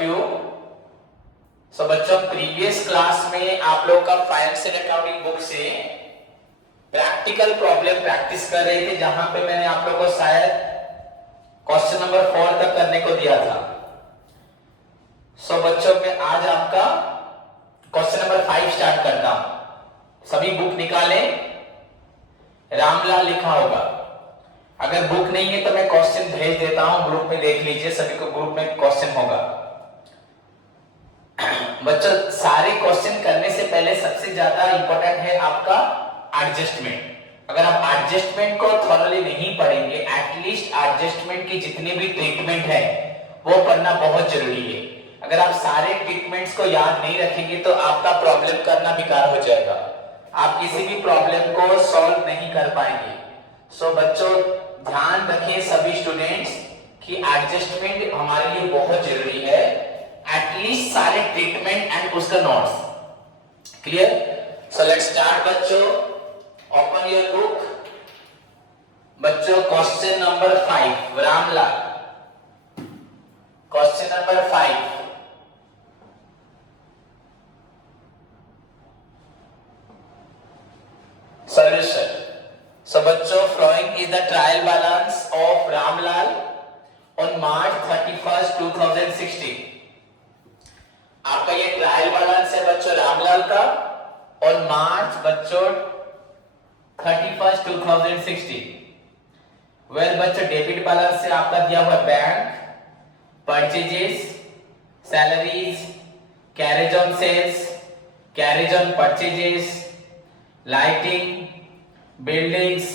Of you. सो बच्चों, previous class में आप लोगों का फाइनेंशियल अकाउंटिंग बुक से प्रैक्टिकल प्रॉब्लम प्रैक्टिस कर रहे थे, जहां पे मैंने आप लोगों को शायद क्वेश्चन नंबर 4 तक करने को दिया था। सो बच्चों, मैं आज आपका क्वेश्चन नंबर 5 स्टार्ट करता हूं। सभी बुक निकालें, रामलाल लिखा होगा। अगर बुक नहीं है तो मैं क्वेश्चन भेज देता हूं, ग्रुप में देख लीजिए, सभी को ग्रुप में क्वेश्चन होगा। बच्चों, सारे क्वेश्चन करने से पहले सबसे ज्यादा इंपॉर्टेंट है आपका एडजस्टमेंट। अगर आप एडजस्टमेंट को थॉरली नहीं पढ़ेंगे, एटलीस्ट एडजस्टमेंट के जितने भी ट्रीटमेंट है वो पढ़ना बहुत जरूरी है। अगर आप सारे ट्रीटमेंट्स को याद नहीं रखेंगे तो आपका प्रॉब्लम करना बेकार हो जाएगा, आप किसी भी प्रॉब्लम को सॉल्व नहीं कर पाएंगे। सो बच्चों, ध्यान रखें सभी स्टूडेंट्स कि एडजस्टमेंट हमारे लिए बहुत जरूरी है, एटलीस्ट सारे ट्रीटमेंट एंड उसका notes. Clear? So let's start बच्चों। Open your book. बच्चों, question number 5, Ramlal. Question number 5। Solution. So बच्चों, following is the trial balance of Ramlal on March 31, 2016। आपका ये ट्रायल बैलेंस है बच्चों रामलाल का ऑन मार्च बच्चों 31, 2016। वेल बच्चों, डेबिट बैलेंस से आपका दिया हुआ bank, purchases, salaries, carriage on sales, carriage on purchases, lighting, buildings,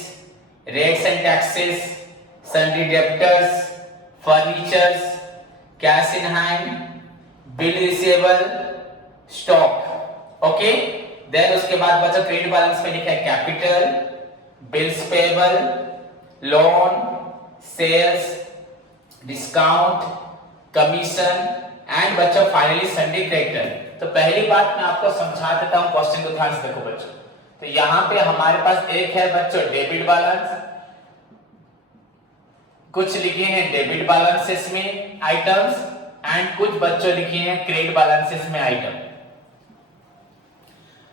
rates and taxes, sundry debtors, furnitures, cash in hand, bill receivable, stock. Okay, then उसके बाद बच्चों क्रेडिट बैलेंस में लिखा है capital, bills payable, loan, sales, discount, commission and बच्चों finally sundry creditor. तो पहली बात मैं आपको समझा देता हूं, क्वेश्चन को ध्यान से देखो बच्चों। तो यहां पे हमारे पास एक है बच्चों डेबिट बैलेंस, कुछ लिखे हैं डेबिट बैलेंसेस में आइटम्स एंड कुछ बच्चों लिखे हैं क्रेडिट बैलेंसेस में आइटम।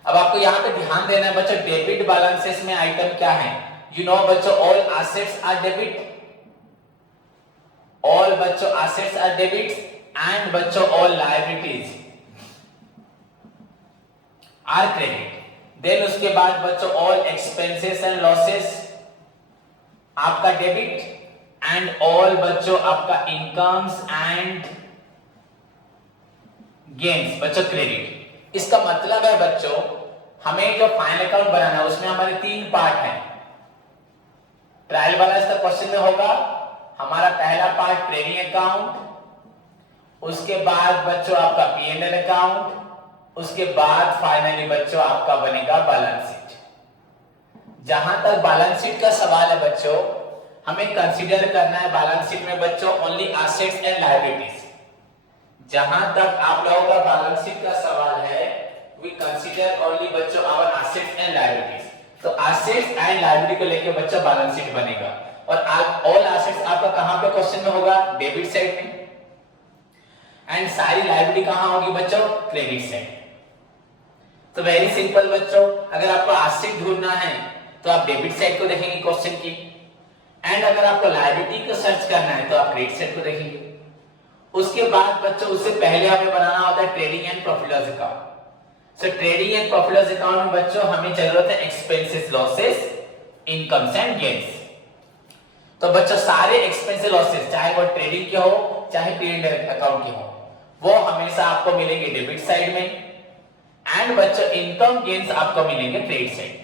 अब आपको यहां पे ध्यान देना है बच्चों, डेबिट बैलेंसेस में आइटम क्या है? यू नो बच्चों, all assets are debit, all बच्चों एसेट्स आर डेबिट एंड बच्चों all liabilities are credit. Then उसके बाद बच्चों ऑल एक्सपेंसेस एंड लॉसेस आपका डेबिट एंड ऑल बच्चों आपका इनकम्स एंड गेन्स बच्चों क्रेडिट। इसका मतलब है बच्चों, हमें जो फाइनल अकाउंट बनाना है उसमें हमारे 3 पार्ट हैं। ट्रायल बैलेंस का क्वेश्चन में होगा हमारा पहला पार्ट ट्रेडिंग अकाउंट, उसके बाद बच्चों आपका P&L अकाउंट, उसके बाद फाइनली बच्चों आपका बनेगा बैलेंस शीट। जहां तक बैलेंस शीट का सवाल है बच्चों, हमें कंसीडर करना है बैलेंस शीट में बच्चों ओनली एसेट्स एंड लायबिलिटीज। जहां तक आप लोगों का बैलेंस शीट का सवाल है, वी कंसीडर ओनली बच्चों आवर एसेट्स एंड लायबिलिटीज। तो एसेट्स एंड लायबिलिटी को लेकर बच्चों बैलेंस शीट बनेगा। और ऑल एसेट्स आपका कहां पे क्वेश्चन में होगा? डेबिट साइड में, एंड सारी लायबिलिटी कहां होगी बच्चों? Credit side. तो वेरी सिंपल बच्चों, अगर आपको एसेट ढूंढना है तो आप डेबिट साइड को देखेंगे क्वेश्चन की, एंड अगर आपको लायबिलिटी को सर्च करना है तो आप क्रेडिट साइड को देखेंगे। उसके बाद बच्चों उससे पहले हमें बनाना होता है trading and profit loss account. So trading and profit loss account में बच्चों हमें जरूरत है expenses, losses, incomes and gains. तो बच्चों सारे एक्सपेंसेस लॉसेस, चाहे वो ट्रेडिंग के हो चाहे P&L अकाउंट के हो, वो हमेशा आपको मिलेंगे डेबिट साइड में, एंड बच्चों इनकम गेन्स आपको मिलेंगे क्रेडिट साइड।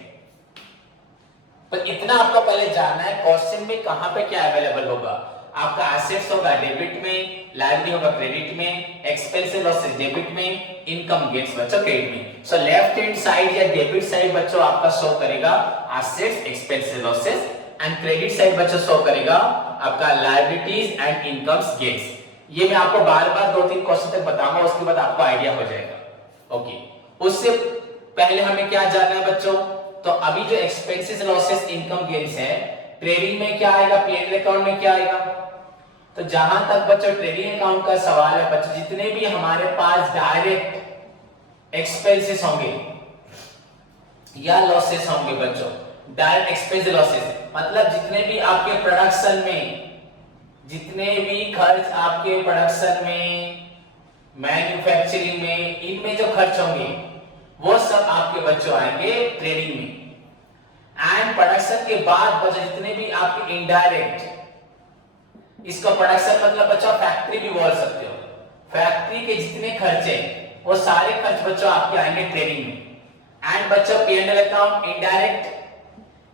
तो इतना आपको पहले जानना है क्वेश्चन में कहां पे क्या अवेलेबल होगा। आपका एसेट्स होगा डेबिट में, लायबिलिटी होगा क्रेडिट में, एक्सपेंसेस लॉसेस डेबिट में, इनकम गेन्स बच्चों क्रेडिट में। सो लेफ्ट हैंड साइड या डेबिट साइड बच्चों आपका शो करेगा assets, expenses losses, and credit side बच्चों शो करेगा आपका लायबिलिटीज एंड इनकम्स गेन्स। ये मैं आपको बार-बार 2-3 क्वेश्चन तक बताऊंगा, उसके बाद आपको आइडिया हो जाएगा। ओके, उससे पहले हमें क्या जानना है बच्चों? तो अभी जो एक्सपेंसेस लॉसेस इनकम गेन्स है, ट्रेडिंग में क्या आएगा, P&L अकाउंट में क्या आएगा? तो जहां तक बच्चों ट्रेडिंग अकाउंट का सवाल है बच्चों, जितने भी हमारे पास डायरेक्ट एक्सपेंसेस होंगे या लॉसेस होंगे बच्चों, डायरेक्ट एक्सपेंस लॉसेस मतलब जितने भी आपके प्रोडक्शन में, जितने भी खर्च आपके प्रोडक्शन में, मैन्युफैक्चरिंग में, इनमें जो खर्च होंगे वो सब आपके बच्चों आएंगे ट्रेडिंग में। एंड प्रोडक्शन के बाद बच्चों जितने भी आपके इनडायरेक्ट, इसका प्रोडक्शन मतलब बच्चों फैक्ट्री भी बोल सकते हो, फैक्ट्री के जितने खर्चे वो सारे खर्च बच्चों आपके आएंगे ट्रेडिंग में। एंड बच्चों P&L अकाउंट इनडायरेक्ट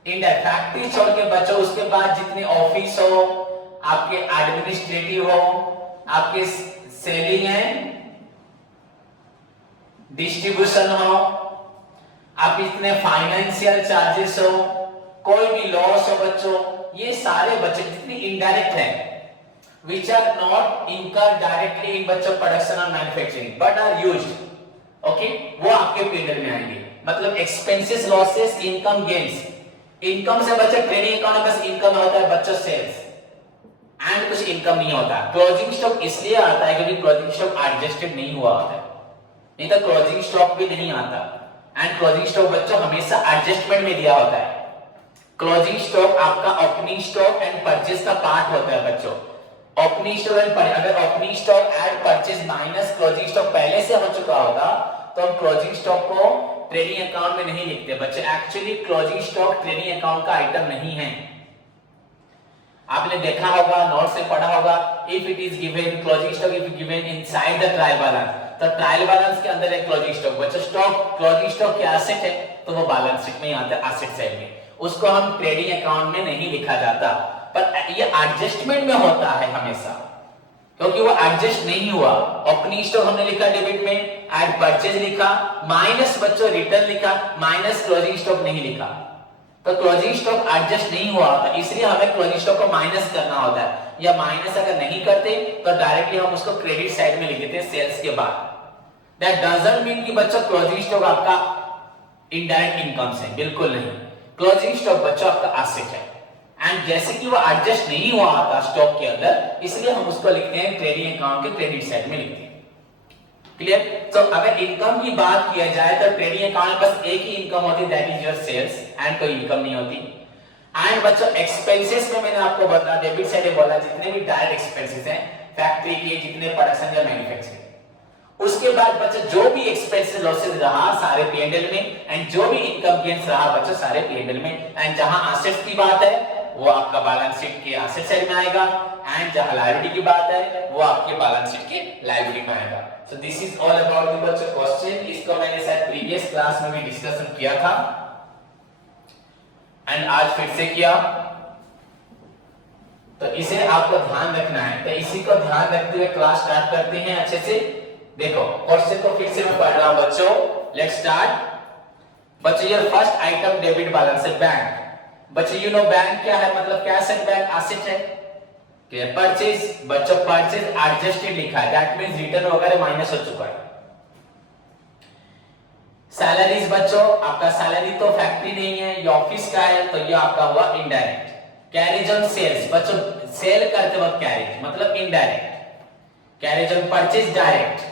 फैक्ट्री छोड़ के बच्चों उसके बाद जितने ऑफिस हो, आपके एडमिनिस्ट्रेटिव हो, आपके सेलिंग एंड डिस्ट्रीब्यूशन हो, आप इतने फाइनेंशियल चार्जेस हो, कोई भी लॉस हो बच्चों, ये सारे बच्चे जितनी इनडायरेक्ट है which are not incurred directly in बच्चों प्रोडक्शन और manufacturing but are used, okay, वो आपके P&L में आएंगे। मतलब expenses, losses, income, gains. Income से बच्चों ट्रेडिंग अकाउंट में बस इनकम होता है बच्चों सेल्स, एंड कुछ इनकम नहीं होता। क्लोजिंग स्टॉक इसलिए आता है क्योंकि क्लोजिंग स्टॉक एडजस्टेड नहीं हुआ होता है, नहीं तो क्लोजिंग स्टॉक भी नहीं आता। एंड क्लोजिंग स्टॉक बच्चों हमेशा एडजस्टमेंट में दिया होता है। क्लोजिंग स्टॉक आपका ओपनिंग स्टॉक एंड परचेज का पार्ट होता है बच्चों। ओपनिंग स्टॉक एंड अगर opening stock and purchase minus closing stock पहले से हो चुका होता तो हम क्लोजिंग स्टॉक को ट्रेडिंग अकाउंट में नहीं लिखते बच्चे। Actually closing stock trading account का आइटम नहीं है। आपने देखा होगा, नोट से पढ़ा होगा, if it is given closing stock if given inside the trial balance, तो ट्रायल बैलेंस के अंदर एक क्लोजिंग स्टॉक बच्चों, स्टॉक क्लोजिंग स्टॉक क्या एसेट है तो वो बैलेंस शीट में आता है, एसेट साइड में, उसको हम ट्रेडिंग अकाउंट में नहीं लिखा जाता। पर ये एडजस्टमेंट में होता है हमेशा, क्योंकि वो एडजस्ट नहीं हुआ। ओपनिंग स्टॉक हमने लिखा डेबिट में, एड परचेज लिखा, माइनस बच्चों रिटर्न लिखा, माइनस क्लोजिंग स्टॉक नहीं लिखा, तो क्लोजिंग स्टॉक एडजस्ट नहीं हुआ होता, इसलिए हमें क्लोजिंग स्टॉक को माइनस करना होता है। या माइनस अगर नहीं करते तो डायरेक्टली हम उसको क्रेडिट साइड में लिख देते हैं सेल्स के बाद। दैट डजंट मीन कि बच्चों क्लोजिंग स्टॉक आपका इनडायरेक्ट इनकम से, बिल्कुल नहीं। क्लोजिंग स्टॉक बच्चों आपका एसेट है, एंड जैसे कि वो एडजस्ट नहीं हुआ था स्टॉक के अंदर, इसलिए हम उसको लिखते हैं ट्रेडिंग अकाउंट के क्रेडिट साइड में लिखते हैं। क्लियर? तो अगर इनकम की बात किया जाए तो ट्रेडिंग अकाउंट में बस एक ही इनकम होती है, that is your sales, and कोई इनकम नहीं होती। एंड बच्चों एक्सपेंसेस में मैंने आपको बताया, डेबिट साइड में बोला जितने भी डायरेक्ट एक्सपेंसेस हैं फैक्ट्री के, जितने प्रोडक्शन या मैन्युफैक्चरिंग, उसके बाद बच्चों जो भी एक्सपेंसेस लॉसेस रहा सारे P&L में, एंड जो भी इनकम गेन्स रहा बच्चों सारे P&L में। एंड जहां एसेट्स की बात है वो आपका बैलेंस शीट के एसेट साइड में आएगा, एंड जहां लायबिलिटी की बात है वो आपके बैलेंस शीट के लायबिलिटी में आएगा। सो this is all about the बच्चों क्वेश्चन। इसको मैंने शायद प्रीवियस क्लास में भी डिस्कशन किया था एंड आज फिर से किया, तो इसे आपको ध्यान रखना है। तो इसी को ध्यान रखते हुए क्लास स्टार्ट करते हैं अच्छे से। देखो क्वेश्चन को फिर से मैं पढ़ रहा हूं बच्चों, लेट्स स्टार्ट। बच्चों your first item debit balance है बैंक। बच्चों यू नो बैंक क्या है, मतलब क्या एसेट, बैंक एसेट है। क्लियर? परचेज बच्चों परचेज एडजस्टेड लिखा है, दैट मींस रिटर्न वगैरह माइनस हो चुका है। सैलरीज बच्चों आपका सैलरी तो फैक्ट्री नहीं है, ये ऑफिस का है, तो ये आपका हुआ इनडायरेक्ट। कैरेज ऑन सेल्स बच्चों सेल करते वक्त कैरेज मतलब indirect. Carriage on purchase direct.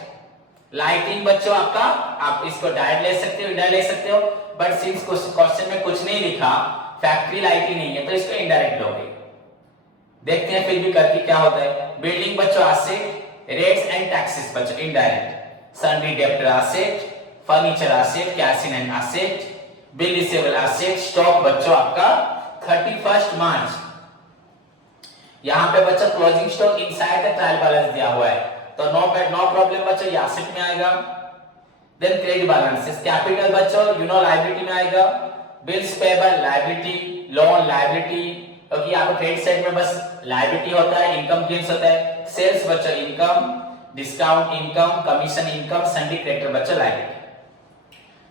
Lighting बच्चों आपका, आप इसको डायरेक्ट ले सकते हो, इनडायरेक्ट ले सकते हो, बट सिंस क्वेश्चन में कुछ नहीं लिखा, फैक्ट्री लाइटिंग नहीं है, तो इसको इनडायरेक्ट लोगे। देखते हैं फिर भी करके क्या होता है। बिल्डिंग बच्चों एसेट, रेट्स एंड टैक्सेस बच्चों indirect. Sundry debtor asset, furniture asset, cash in and asset, bill receivable asset. Stock बच्चों आपका 31 मार्च। यहां पे बच्चों closing stock inside the trial balance दिया हुआ है, तो नो प्रॉब्लम बच्चों, ये एसेट में आएगा। देन क्रेडिट बैलेंसेस, कैपिटल बच्चों यू नो लायबिलिटी में आएगा। Bills payable liability, loan liability, क्योंकि यहाँ पे क्रेडिट साइड में बस लायबिलिटी होता है, इनकम गेन्स होता है। सेल्स बच्चों income, discount income, commission income, sundry creditor बच्चों liability.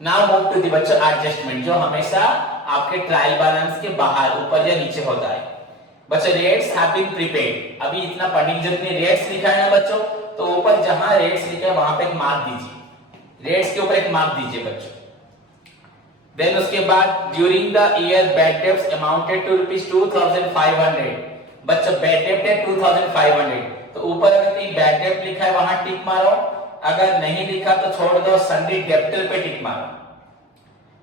Now move to the बच्चों एडजस्टमेंट, जो हमेशा आपके ट्रायल बैलेंस के बाहर ऊपर या नीचे होता है। बच्चों रेट्स हैव बीन प्रीपेड, अभी इतना पढ़ने की जरूरत नहीं, रेट्स लिखा है ना बच्चों, तो ऊपर जहां रेट्स लिखा है वहां पे एक मार्क दीजिए, रेट्स के ऊपर एक मार्क दीजिए बच्चों। देन उसके बाद during the year bad debts amounted to ₹2500, बच्चों बैड डेप्ट है 2500, तो ऊपर अगर कहीं बैड डेप्ट लिखा है वहां टिक मारो, अगर नहीं लिखा तो छोड़ दो, सन्डी डेप्टर पे टिक मारो।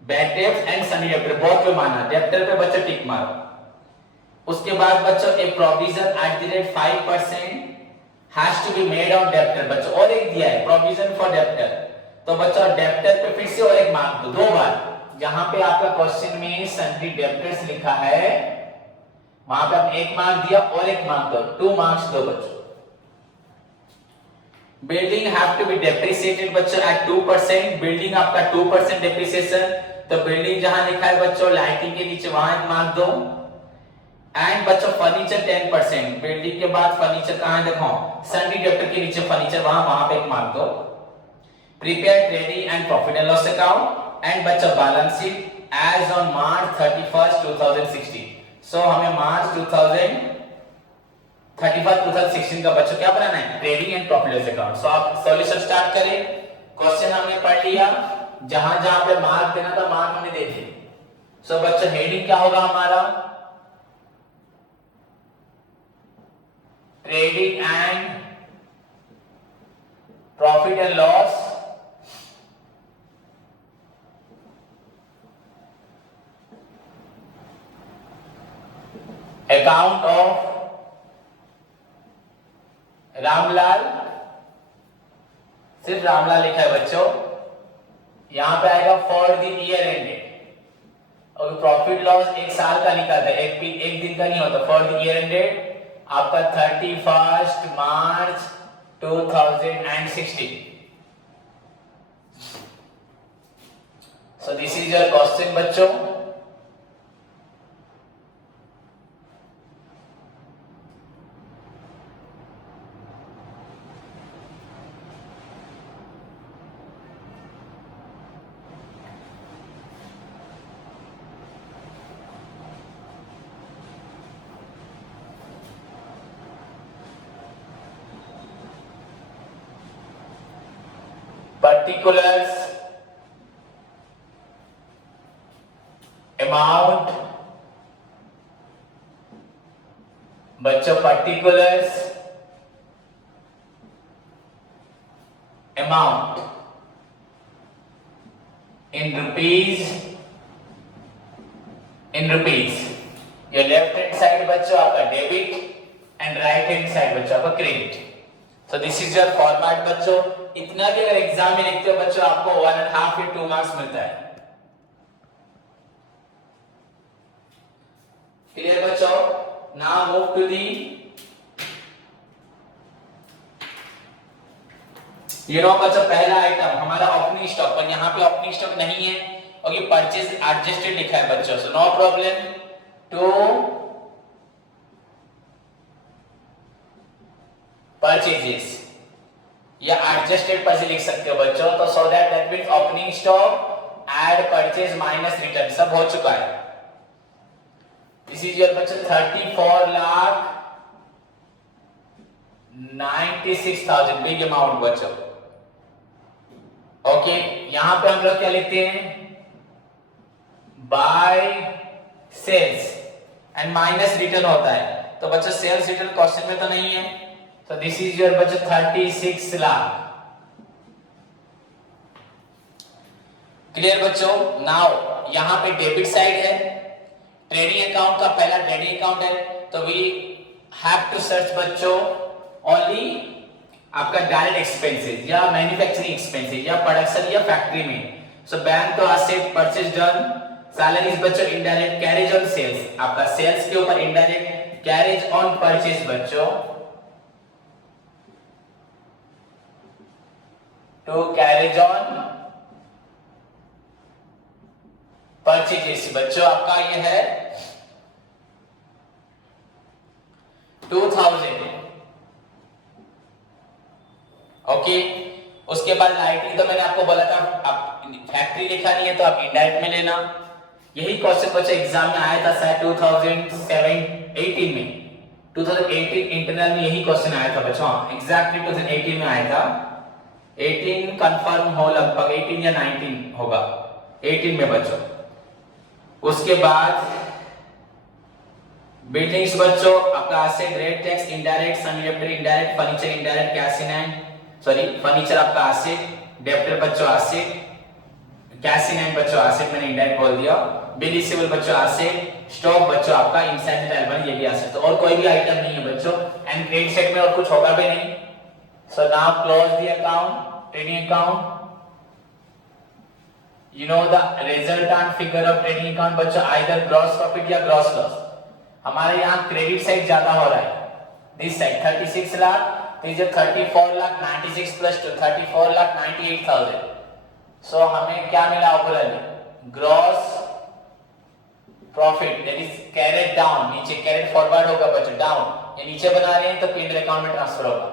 बैड डेप्ट एंड सन्डी डेप्टर बोथ पे माना, डेप्टर पे बच्चों टिक मारो। उसके बाद बच्चों एक provision @ 5% has to be made on debtor, बच्चों और एक दिया है प्रोविजन फॉर डेप्टर, तो बच्चों डेप्टर पे फिर से और एक मार्क दो, 2 बार। जहां पे आपका क्वेश्चन में सन्डी डेप्टर्स लिखा है वहां पे आप 1 मार्क दिया और 1 मार्क दो, 2 मार्क्स दो बच्चों। Building have to be depreciated बच्चों एट 2%, बिल्डिंग आपका 2% डेप्रिसिएशन, तो बिल्डिंग जहां लिखा है बच्चों लाइटिंग के नीचे वहां 1 मार्क दो। एंड बच्चों फर्नीचर 10%, बिल्डिंग के बाद फर्नीचर कहां है देखो, सन्डी डेप्टर के नीचे फर्नीचर वहां पे 1 मार्क दो। Prepare trading and profit and loss account and बच्चों balance sheet as on March 31, 2016, so हमें मार्च 31, 2016 का बच्चों क्या बनाना है, trading and profit loss account. So आप सॉल्यूशन स्टार्ट करें। क्वेश्चन हमने पढ़ लिया, जहां जहां पे मार्क देना था मार्क हमने दे दिए। सो बच्चों हेडिंग क्या होगा हमारा, trading and profit and loss account of Ramlal, सिर्फ रामलाल लिखा है बच्चों, यहां पे आएगा फॉर द ईयर एंडेड, और प्रॉफिट लॉस 1 साल का लिखा था, एक दिन का नहीं होता। फॉर द ईयर एंडेड आपका 31 मार्च 2016। सो दिस इज योर क्वेश्चन बच्चों। particulars, amount, बच्चों particulars, amount in rupees, your left hand side बच्चों आपका debit and right hand side बच्चों आपका credit. So this is your format बच्चों। इतना भी अगर एग्जाम में लिखते हो बच्चों आपको 1.5 या 2 मार्क्स मिलता है। क्लियर बच्चों? नाउ मूव टू दी बच्चों पहला आइटम हमारा ओपनिंग स्टॉक, पर यहाँ पे ओपनिंग स्टॉक नहीं है और ये परचेज एडजस्टेड लिखा है बच्चों, so no problem to purchases या एडजस्टेड परचेज लिख सकते हो बच्चों। तो so that means opening stock add purchase minus return सब हो चुका है। दिस इज योर बच्चों 34,96,000 बिग अमाउंट बच्चों। ओके यहां पे हम लोग क्या लिखते हैं, by sales and minus return होता है। तो बच्चों सेल्स रिटर्न क्वेश्चन में तो नहीं है, तो दिस इज योर बच्चों 36 लाख। क्लियर बच्चों? नाउ यहां पे डेबिट साइड है, ट्रेडिंग अकाउंट का पहला ट्रेडिंग अकाउंट है, तो वी हैव टू सर्च बच्चों ओनली आपका डायरेक्ट एक्सपेंसेस या मैन्युफैक्चरिंग एक्सपेंसेस या प्रोडक्शन या फैक्ट्री में। सो बैंक तो असेट परचेज डन, सैलरीज बच्चों इनडायरेक्ट कैरेज ऑन सेल्स, आपका सेल्स के ऊपर इनडायरेक्ट कैरेज ऑन परचेज बच्चों, टू कैरेज ऑन परचेजेस बच्चों आपका ये है 2000। ओके उसके बाद लाइटिंग तो मैंने आपको बोला था, आप फैक्ट्री लिखा नहीं है तो आप इनडायरेक्ट में लेना। यही क्वेश्चन बच्चों एग्जाम में आया था शायद 2018 में, 2018 इंटरनल में यही क्वेश्चन आया था बच्चों, एग्जैक्टली 2018 में आया था। 18 कंफर्म हो लगभग 18 या 19 होगा, 18 में बच्चों। उसके बाद बिल्डिंग्स बच्चों आपका asset, rate tax, indirect, sum debtor indirect, furniture indirect, cash in hand, sorry furniture आपका एसेट, डेब्टर बच्चों एसेट, कैश इन हैंड बच्चों एसेट, मैंने इनडायरेक्ट बोल दिया, बिल रिसीवेबल बच्चों एसेट, स्टॉक बच्चों आपका इनसाइड द ट्रायल ये भी एसेट। तो और कोई भी आइटम नहीं है बच्चों, एंड क्रेडिट साइड में और कुछ होगा भी नहीं। So now close the account, trading account. You know the resultant figure of trading account बच्चों either gross profit या gross loss। हमारे यहाँ क्रेडिट साइड ज्यादा हो रहा है, दिस साइड 36 लाख, तो ये 34 लाख 96 प्लस 2 34 लाख 98,000। सो हमें क्या मिला overall, gross profit that is carried down, नीचे कैरेड फॉरवर्ड होगा बच्चों, डाउन ये नीचे बना रहे हैं तो पीएनएल अकाउंट में ट्रांसफर होगा,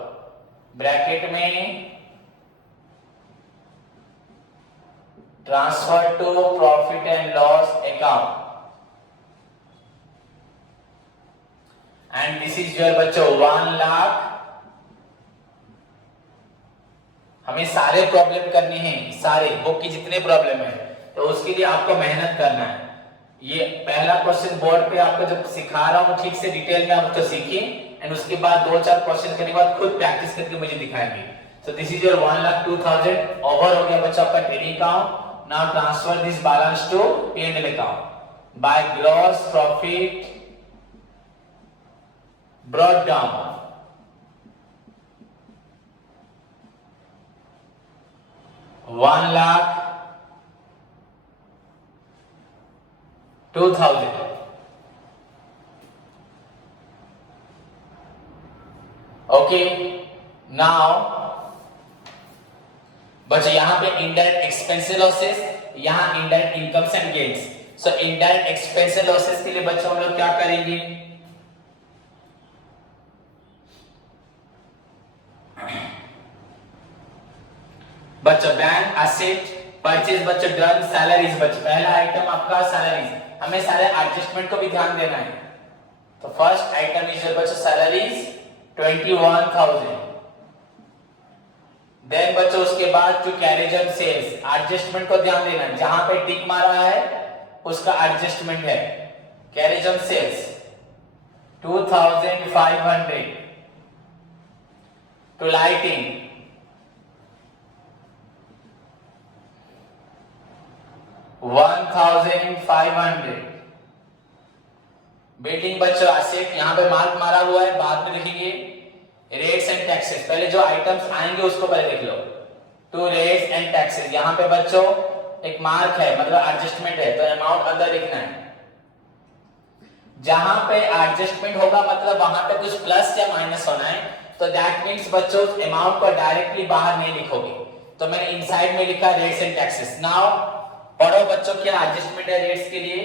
ब्रैकेट में transfer to profit and loss account, and this is your बच्चों 1 लाख। हमें सारे प्रॉब्लम करने हैं, सारे बुक की जितने प्रॉब्लम है, तो उसके लिए आपको मेहनत करना है। ये पहला क्वेश्चन बोर्ड पे आपको जब सिखा रहा हूं ठीक से डिटेल में आप तो सीखिए, एंड उसके बाद 2-4 क्वेश्चन करने के बाद खुद प्रैक्टिस करके मुझे दिखाएंगे। So this is your 1,02,000 over हो गया बच्चों आपका trading account. Now transfer this balance to PNL account by gross profit brought down. $1,02,000। Okay now बच्चों यहां पे इनडायरेक्ट एक्सपेंसेस लॉसेस, यहां indirect incomes and gains. So indirect expenses losses के लिए बच्चों हम लोग क्या करेंगे, बच्चों बैंक एसेट परचेज बच्चों डन, सैलरीज बच्चों पहला आइटम आपका सैलरीज, हमें सारे एडजस्टमेंट को भी ध्यान देना है। तो फर्स्ट आइटम इज बच्चों सैलरीज 21,000। देन बच्चों उसके बाद to carriage on sales, adjustment को ध्यान देना, जहां पे टिक मारा है उसका एडजस्टमेंट है। Carriage on sales 2,500। To lighting 1,500। Building बच्चों एसेट यहां पे मार्क मारा हुआ है, बाद में लिखेंगे। रेट्स एंड टैक्सेस, पहले जो आइटम्स आएंगे उसको पहले लिख लो। टू रेट्स एंड टैक्सेस, यहां पे बच्चों एक मार्क है मतलब एडजस्टमेंट है, तो अमाउंट अंदर लिखना है। जहां पे एडजस्टमेंट होगा मतलब वहां पे कुछ प्लस या माइनस होना है, तो दैट मींस बच्चों अमाउंट को डायरेक्टली बाहर नहीं लिखोगे, तो मैंने इनसाइड में लिखा रेट्स एंड टैक्सेस। नाउ पढ़ो बच्चों क्या एडजस्टमेंट है रेट्स के लिए,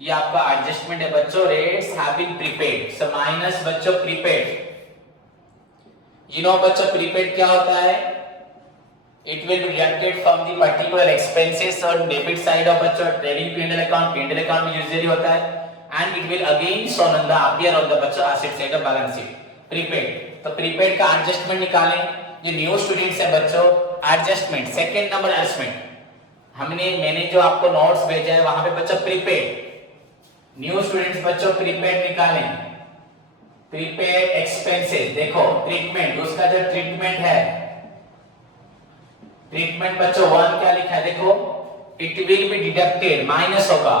ये आपका एडजस्टमेंट है बच्चों, rates have been prepaid, so minus बच्चों प्रीपेड। यू नो बच्चों प्रीपेड क्या होता है, it will be deducted from the particular expenses on debit side of बच्चों trading PNL account, PNL account में यूजुअली होता है, and it will again shown on the appear on the बच्चों asset side of balance sheet. Prepaid, तो prepaid का adjustment निकालें। ये new students है बच्चों, एडजस्टमेंट सेकंड नंबर एडजस्टमेंट मैंने जो आपको नोट्स भेजा है वहां पे बच्चों प्रीपेड, न्यू स्टूडेंट्स बच्चों प्रीपेड निकालें। प्रीपेड एक्सपेंसेस देखो, ट्रीटमेंट उसका जो ट्रीटमेंट है, ट्रीटमेंट बच्चों 1 क्या लिखा है देखो, it will be deducted minus होगा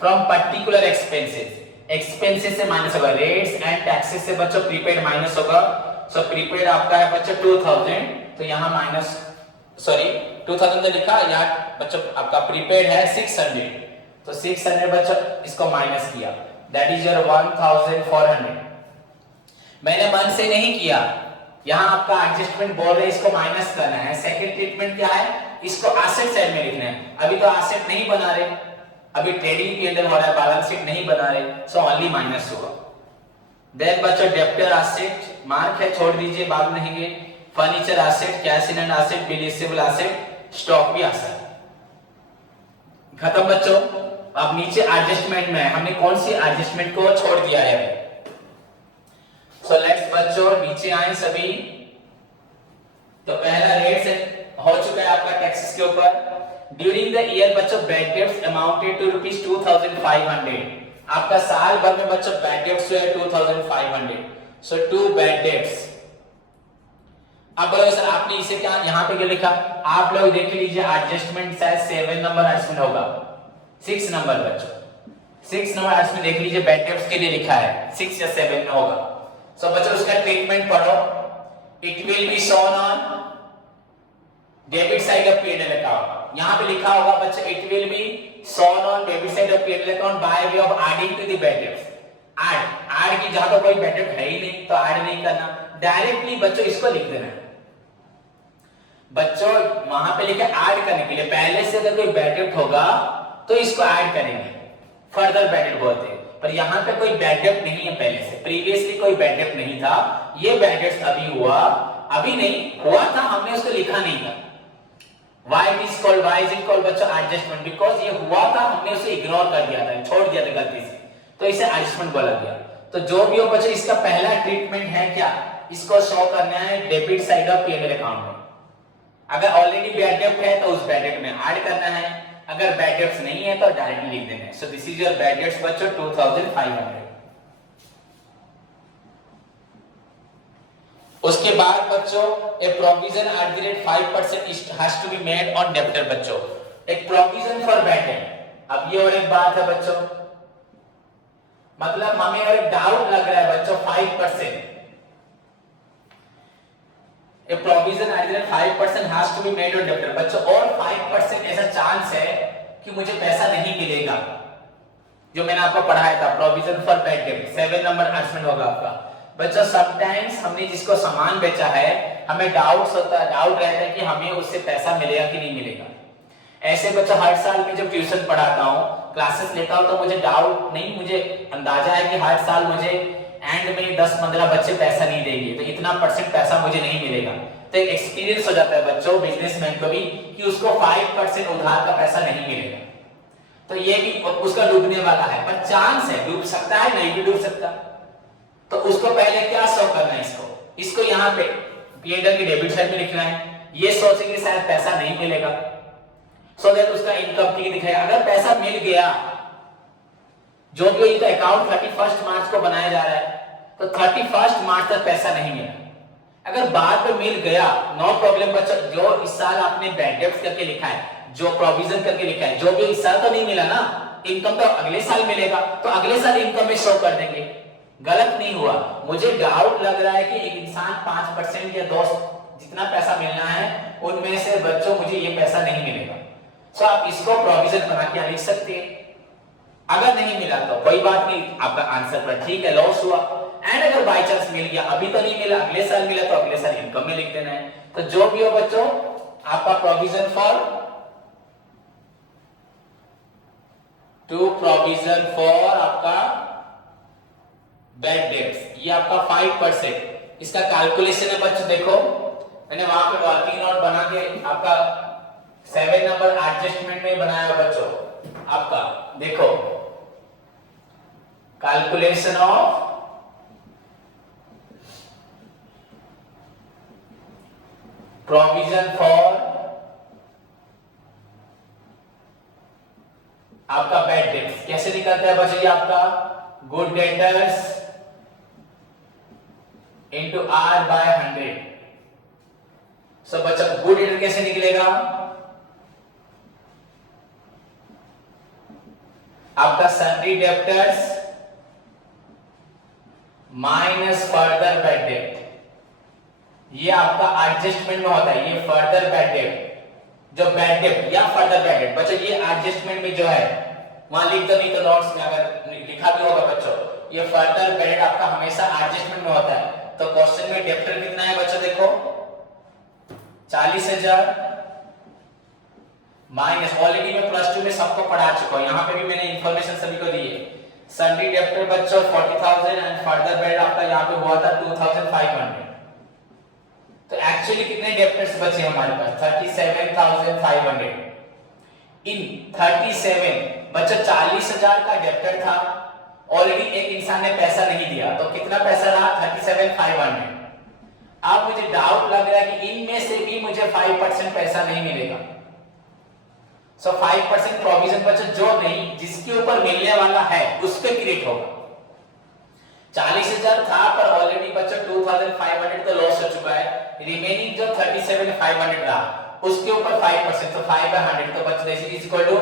फ्रॉम पर्टिकुलर एक्सपेंसेस, एक्सपेंसेस से माइनस होगा, रेट्स एंड टैक्सेस से बच्चों प्रीपेड माइनस होगा। सो प्रीपेड आपका है बच्चों 2000, तो यहां माइनस सॉरी 2000 तो लिखा, यहाँ बच्चों आपका प्रीपेड है 600, तो 600 बच्चों इसको माइनस किया, दैट इज योर 1400। मैंने मन से नहीं किया, यहां आपका एडजस्टमेंट बोल रहे इसको माइनस करना है। सेकंड ट्रीटमेंट क्या है, इसको एसेट साइड में लिखना है। अभी तो एसेट नहीं बना रहे, अभी ट्रेडिंग के अंदर हो रहा है, बैलेंस शीट नहीं बना रहे, सो ओनली माइनस होगा। देन बच्चों डेब्टर एसेट मार्क है, छोड़ दीजिए बाद में लिखेंगे। Furniture asset, cash in hand asset, bill receivable asset, stock भी एसेट। खत्म बच्चों। अब नीचे एडजस्टमेंट में हमने कौन सी एडजस्टमेंट को छोड़ दिया है। सो लेट्स बच्चों नीचे आए सभी। तो पहला रेट हो चुका है आपका टैक्सेस के ऊपर। ड्यूरिंग द ईयर बच्चों बैड डेट्स अमाउंटेड टू ₹2500। आपका साल भर में बच्चों बैड डेट्स जो है 2500, सो 2 बैड डेट्स। अब बोलो सर आपने इसे क्या यहाँ पे क्या लिखा, आप लोग देख लीजिए एडजस्टमेंट शायद 7 नंबर एडजस्टमेंट होगा, 6 नंबर बच्चों, 6 नंबर एडजस्टमेंट देख लीजिए बैड डेट्स के लिए लिखा है 6 या 7 में होगा। सो बच्चों उसका ट्रीटमेंट पढ़ो, it will be shown on debit side of P&L account. यहाँ पे लिखा होगा बच्चों it will be shown on debit side of P&L account by way of adding to the bad debts. Add की जहां तो कोई बैड डेट है ही नहीं तो ऐड नहीं करना, डायरेक्टली बच्चों इसको लिख देना है। बच्चों वहां पे लिखा ऐड करने के लिए, पहले से अगर कोई बैड डेट होगा तो इसको ऐड करेंगे, फर्दर बैड डेट बोलते हैं। पर यहाँ पे कोई बैड डेट नहीं है, पहले से प्रीवियसली कोई बैड डेट नहीं था, ये बैड डेट अभी हुआ, अभी नहीं हुआ था, हमने उसको लिखा नहीं था। Why is it called बच्चों एडजस्टमेंट, बिकॉज ये हुआ था हमने उसे इग्नोर कर दिया था, छोड़ दिया था गलती से, तो इसे एडजस्टमेंट बोला गया। तो जो भी हो बच्चों इसका पहला ट्रीटमेंट है क्या, इसको शो करना है debit side of P&L account में। अगर ऑलरेडी बैड डेट है तो उस बैड डेट में ऐड करना है, अगर बैड डेट्स नहीं है तो डायरेक्टली लिख देना है। So this is your bad debts बच्चों 2500। उसके बाद बच्चों a provision at the rate 5% has to be made on debtor बच्चों, एक प्रोविजन फॉर बैड डेट। अब ये और एक बात है बच्चों, मतलब हमें और एक डाउट लग रहा है बच्चों 5%, a provision at the rate 5% has to be made on debtor बच्चों, और 5% ऐसा चांस है कि मुझे पैसा नहीं मिलेगा, जो मैंने आपको पढ़ाया था provision for bad debt 7 number adjustment होगा आपका। बच्चों समटाइम्स हमने जिसको सामान बेचा है हमें डाउट रहता है कि हमें उससे पैसा मिलेगा कि नहीं मिलेगा। ऐसे बच्चों हर साल में जब ट्यूशन पढ़ाता हूँ, क्लासेस लेता हूँ, तो मुझे डाउट नहीं, मुझे अंदाजा है कि हर साल मुझे एंड में 10-15 बच्चे पैसा नहीं देंगे, तो इतना % पैसा मुझे नहीं मिलेगा। तो एक एक्सपीरियंस हो जाता है बच्चों बिजनेसमैन को भी कि उसको 5% उधार का पैसा नहीं मिलेगा, तो ये भी उसका डूबने वाला है, पर चांस है, डूब सकता है, नहीं भी डूब सकता। तो उसको पहले क्या शो करना है, इसको यहाँ पे P&L की डेबिट साइड में लिखना है, ये सोचेंगे शायद पैसा नहीं मिलेगा, सो दैट उसका इनकम ठीक दिखाएगा। अगर पैसा मिल गया, जो भी इनका अकाउंट 31 मार्च को बनाया जा रहा है, तो 31 मार्च तक पैसा नहीं मिला। अगर बाद में मिल गया नो प्रॉब्लम बच्चों, जो इस साल आपने बैड डेट्स करके लिखा है, जो प्रोविजन करके लिखा है, जो भी इस साल तो नहीं मिला ना, इनकम तो अगले साल मिलेगा, तो अगले साल इनकम में शो कर देंगे। गलत नहीं हुआ, मुझे डाउट लग रहा है कि एक इंसान 5% या 2 जितना पैसा मिलना है उनमें से बच्चों मुझे ये पैसा नहीं मिलेगा, सो आप इसको प्रोविजन बना के लिख सकते हैं। अगर नहीं मिला तो कोई बात नहीं, आपका आंसर पर ठीक है, लॉस हुआ। एंड अगर बाय चांस मिल गया, अभी तो नहीं मिला, अगले साल मिला, तो अगले साल इनकम में लिख देना है। तो जो भी हो बच्चों आपका प्रोविजन फॉर आपका बैड डेट्स, ये आपका 5%, इसका कैलकुलेशन है बच्चों, देखो मैंने वहां पे वर्किंग नोट बना के आपका 7 नंबर एडजस्टमेंट में बनाया बच्चों, आपका देखो कैलकुलेशन ऑफ प्रोविजन फॉर आपका बैड डेट्स कैसे निकलता है बच्चों, ये आपका good debtors into R by 100। So बच्चों गुड डेटर कैसे निकलेगा, आपका sundry debtors minus further bad debt, ये आपका एडजस्टमेंट में होता है, ये फर्दर बैड डेट, जो बैड डेट या फर्दर बैड डेट बच्चों ये एडजस्टमेंट में जो है वहां लिख दो, नहीं तो नोट्स में अगर लिखा भी होगा बच्चों, ये फर्दर बैड डेट आपका हमेशा एडजस्टमेंट में होता है। तो क्वेश्चन में डेब्टर कितना है बच्चों, देखो 40,000 माइनस, ऑलरेडी मैं +2 में सबको पढ़ा चुका हूं, यहां पे भी मैंने इंफॉर्मेशन सभी को दी है। सन्ड्री डेब्टर बच्चों 40,000 एंड फर्दर बैड आपका यहां पे हुआ था 2,500। तो एक्चुअली कितने डेब्टर्स बचे हमारे पास, 37,500। इन 37 बच्चों 40,000 का डेब्टर था, ऑलरेडी एक इंसान ने पैसा नहीं दिया, तो कितना पैसा रहा 37,500। अब मुझे डाउट लग रहा है कि इनमें से भी मुझे 5% पैसा नहीं मिलेगा, सो 5% प्रोविजन बच्चों जो नहीं जिसके ऊपर मिलने वाला है उस पे क्रिएट होगा। 40,000 था पर ऑलरेडी बच्चों 2,500 तो लॉस हो चुका है, रिमेनिंग जो 37,500 रहा उसके ऊपर 5%, तो 5/100 तो बच्चों दिस इज इक्वल टू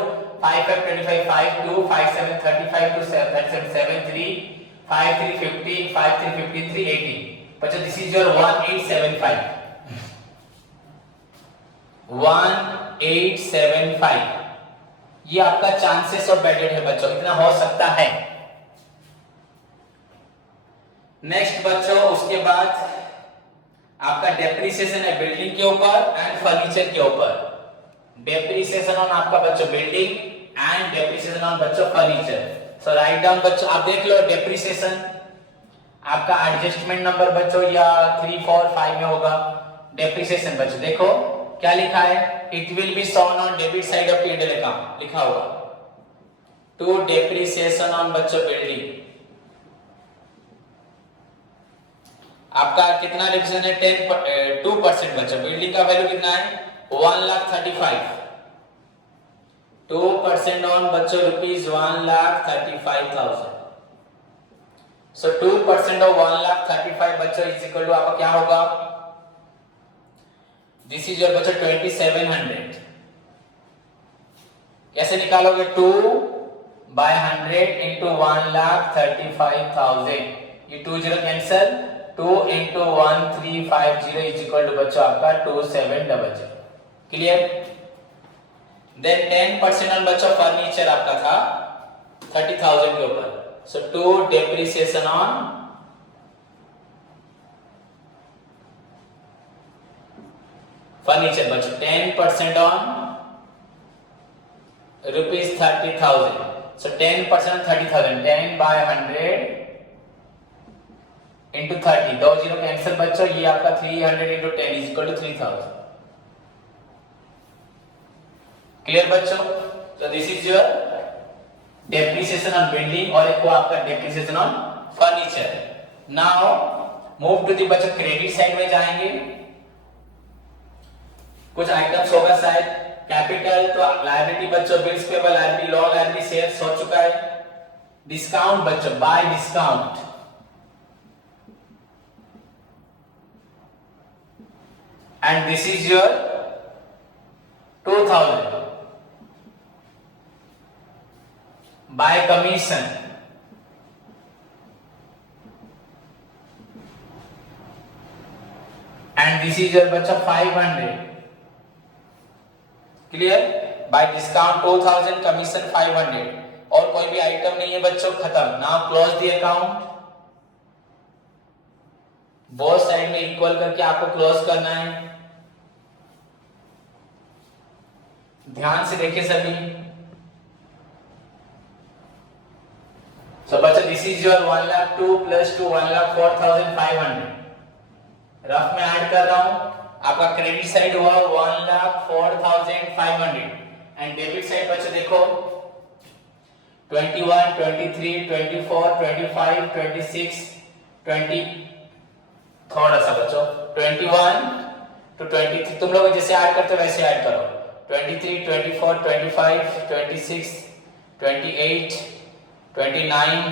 5 5 25 5 2 5 7 35 2 7 7 3 5 3 15 5 3 15 3 18 बच्चों दिस इज योर 1875 1875 ये आपका चांसेस ऑफ बैड डेट है बच्चों, इतना हो सकता है। नेक्स्ट बच्चों उसके बाद आपका डेप्रिसिएशन है बिल्डिंग के ऊपर एंड फर्नीचर के ऊपर। डेप्रिसिएशन ऑन आपका बच्चों बिल्डिंग एंड डेप्रिसिएशन ऑन बच्चों फर्नीचर। सो राइट डाउन बच्चों, आप देख लो डेप्रिसिएशन आपका एडजस्टमेंट नंबर बच्चों या 3 4 5 में होगा। डेप्रिसिएशन बच्चों देखो क्या लिखा है, it will be shown on debit side of P&L account लिखा होगा। टू डेप्रिसिएशन ऑन बच्चों बिल्डिंग आपका कितना डिविजन है 2% बच्चों, बिल्डिंग का वैल्यू कितना है 1,35,000, 2% ऑन बच्चों रुपीज 1,35,000। सो 2% ऑफ 1,35,000 बच्चों इज इक्वल टू आपका क्या होगा, दिस इज योर बच्चों 2,700। कैसे निकालोगे 2/100 इंटू 1,35,000, ये 20 cancel, 2 into 1350 is equal to बच्चों आपका 2700। क्लियर। देन 10% ऑन बच्चों फर्नीचर आपका था 30,000 के ऊपर। So to depreciation on furniture बच्चों 10% on rupees 30,000। So 10% 30,000, 10/100 into 30, 2 zero cancel बच्चों, ये आपका 300 into 10 is equal to 3,000। Clear बच्चों। तो this is your depreciation on building और एक को आपका depreciation on furniture. Now move to the बच्चों क्रेडिट साइड में जाएंगे। कुछ आइटम्स होगा शायद कैपिटल, तो लायबिलिटी बच्चों bills payable liability long liability shares हो चुका है। डिस्काउंट बच्चों bye discount and this is your 2,000 by commission and this is your बच्चा 500। क्लियर। बाय डिस्काउंट 2,000, कमीशन 500 और कोई भी आइटम नहीं है बच्चों, खत्म। Now close the account. Both side में इक्वल करके आपको क्लोज करना है। ध्यान से देखिए सभी। सो बच्चों this is your 1,02,000 plus 2 1,04,500। Rough में ऐड कर रहा हूं। आपका क्रेडिट साइड हुआ 1,04,500 एंड डेबिट साइड बच्चों देखो 21, 23, 24, 25, 26, 20 थोड़ा सा बच्चों 21 to 23 तुम लोग जैसे ऐड करते हो वैसे ऐड करो। 23, 24, 25, 26, 28, 29,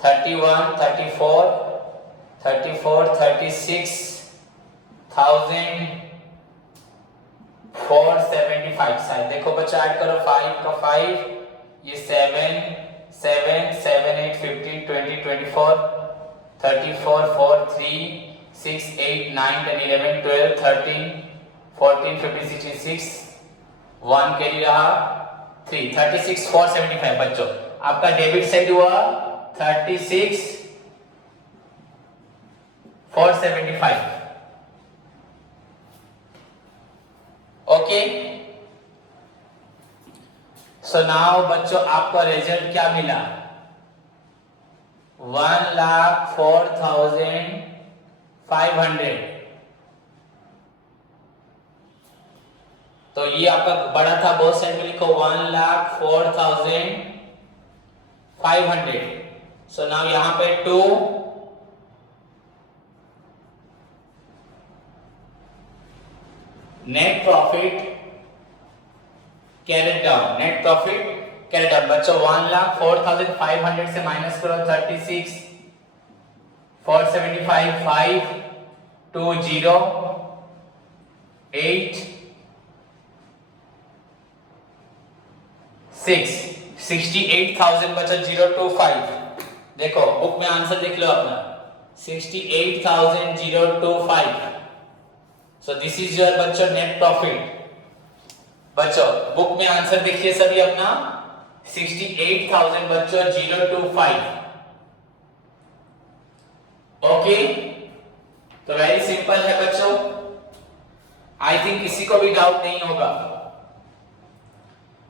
31, 34, 36, 1,475 शायद देखो बच्चा ऐड करो 5 का 5 ये 7 7 7 8 15 20 24 34 4 3 6 8 9 10 11 12 13 14 15 16 6 1 कैरी रहा 3 36 475 बच्चों आपका डेबिट साइड हुआ 36 475। ओके सो नाउ बच्चों आपका रिजल्ट क्या मिला 1,04,500। तो ये आपका बड़ा था बोथ साइड में लिखो 1,04,500। सो नाउ यहां पे 2 net profit carried down, net profit carried down. बच्चों 1,04,500 से माइनस करो 36 475 5 2 0 8 6 68,000 बच्चों 025। देखो बुक में आंसर देख लो अपना 68,025। सो दिस इज योर बच्चों नेट प्रॉफिट। बच्चों बुक में आंसर देखिए सभी अपना 68,000 बच्चों 025। ओके, तो वेरी सिंपल है बच्चों, आई थिंक किसी को भी डाउट नहीं होगा।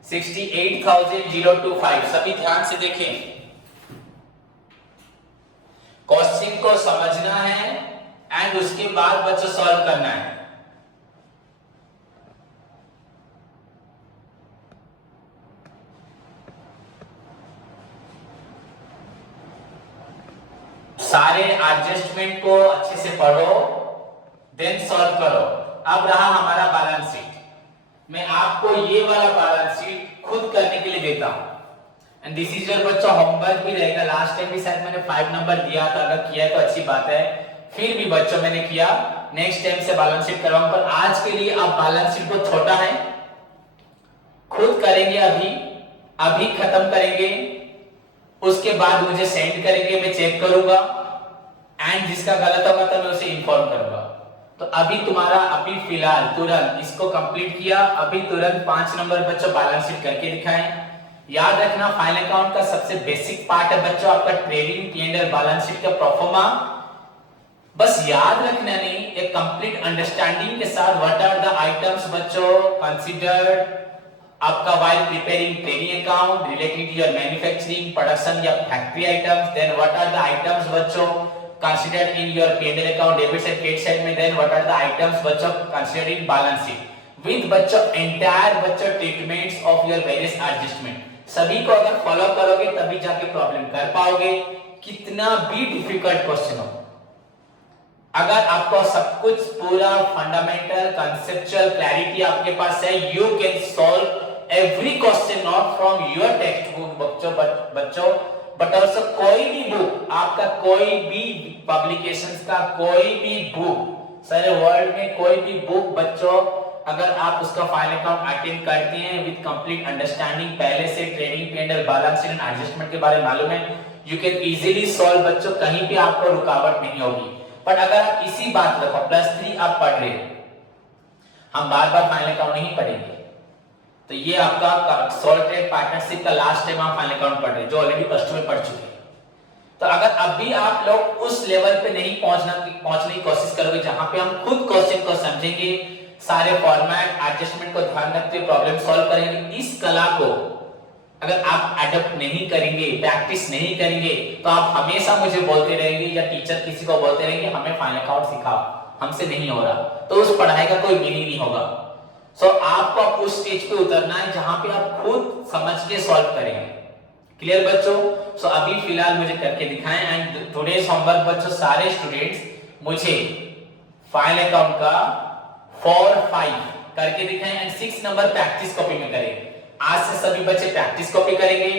68,025 सभी ध्यान से देखें, क्वेश्चन को समझना है एंड उसके बाद बच्चों सॉल्व करना है। सारे एडजस्टमेंट को अच्छे से पढ़ो देन सॉल्व करो। अब रहा हमारा बैलेंस शीट। मैं आपको ये वाला बैलेंस शीट खुद करने के लिए देता हूं एंड दिस इज योर बच्चों होमवर्क भी रहेगा। लास्ट टाइम भी शायद मैंने 5 नंबर दिया था, अगर किया है तो अच्छी बात है। फिर भी बच्चों मैंने किया, नेक्स्ट टाइम से बैलेंस शीट करवाऊंगा, पर आज के लिए आप बैलेंस शीट को छोटा है खुद करेंगे, अभी खत्म करेंगे, उसके बाद मुझे सेंड करेंगे, मैं चेक करूंगा एंड जिसका गलत होगा तो मैं उसे इन्फॉर्म करूंगा। तो अभी तुम्हारा अभी फिलहाल तुरंत इसको कंप्लीट किया, अभी तुरंत 5 नंबर बच्चों बैलेंस शीट करके दिखाएं। याद रखना फाइनल अकाउंट का सबसे बेसिक पार्ट है बच्चों आपका ट्रेडिंग P&L बैलेंस शीट का प्रोफॉर्मा। बस याद रखना नहीं, एक कंप्लीट अंडरस्टैंडिंग के साथ व्हाट आर द आइटम्स बच्चों कंसीडर्ड आपका while preparing trading account related to your manufacturing production या factory items, then what are the items बच्चों considered in your P&L account debit side credit side में, then what are the items बच्चों considered in balance sheet with बच्चों entire बच्चों treatments of your various adjustment। सभी को अगर follow करोगे तभी जाके प्रॉब्लम कर पाओगे, कितना भी डिफिकल्ट क्वेश्चन हो। अगर आपको सब कुछ पूरा फंडामेंटल कंसेप्चुअल क्लैरिटी आपके पास है, you can solve every question not from your text book बच्चों बट ऑल्सो कोई भी बुक आपका, कोई भी पब्लिकेशंस का कोई भी बुक, सारे वर्ल्ड में कोई भी बुक बच्चों अगर आप उसका फाइनल अकाउंट अटेंड करते हैं विद कंप्लीट अंडरस्टैंडिंग, पहले से trading P&L balance sheet and adjustment के बारे में मालूम है, यू कैन इजीली सॉल्व बच्चों, कहीं भी आपको रुकावट नहीं होगी। बट अगर आप इसी बात रखो +3 आप पढ़ रहे हो, हम बार बार फाइनल अकाउंट नहीं पढ़ेंगे, तो ये आपका सॉल्व ट्रेड पार्टनरशिप का लास्ट टाइम आप फाइनल अकाउंट पढ़ रहे हैं जो ऑलरेडी +2 में पढ़ चुके हैं। तो अगर अभी आप लोग उस लेवल पे नहीं पहुंचने की कोशिश करोगे जहां पे हम खुद क्वेश्चन को समझेंगे, सारे फॉर्मेट एडजस्टमेंट को ध्यान रखते हुए प्रॉब्लम सॉल्व करेंगे, इस कला को अगर आप अडॉप्ट नहीं करेंगे, प्रैक्टिस नहीं करेंगे, तो आप हमेशा मुझे बोलते रहेंगे या टीचर किसी को बोलते रहेंगे हमें फाइनल अकाउंट सिखाओ, हमसे नहीं हो रहा, तो उस पढ़ाई का कोई मीनिंग नहीं होगा। सो आपको उस स्टेज पे उतरना है जहां पे आप खुद समझ के सॉल्व करेंगे। क्लियर बच्चों? सो अभी फिलहाल मुझे करके दिखाएं एंड टुडेस होमवर्क बच्चों सारे स्टूडेंट्स मुझे फाइनल अकाउंट का 4, 5 करके दिखाएं एंड 6 नंबर प्रैक्टिस कॉपी में करें। आज से सभी बच्चे प्रैक्टिस कॉपी करेंगे।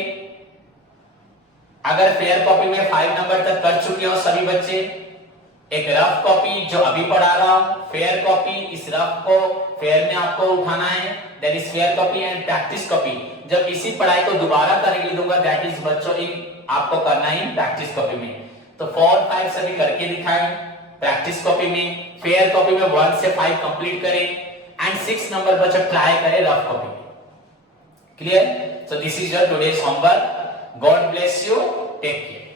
अगर फेयर कॉपी में 5 नंबर तक कर चुके हो सभी बच्चे, एक रफ कॉपी जो अभी पढ़ा रहा हूं, फेयर कॉपी, इस रफ को फेयर में आपको उठाना है, that is fair copy and practice copy जब इसी पढ़ाई को दोबारा करके दूंगा दैट इज बच्चों एक आपको करना है प्रैक्टिस कॉपी में। तो 4, 5 सभी करके दिखाएं प्रैक्टिस कॉपी में, फेयर कॉपी में 1 से 5 कंप्लीट करें एंड 6 नंबर बच्चों ट्राई करें रफ कॉपी में। Clear? So this is your today's homework. God bless you. Take care.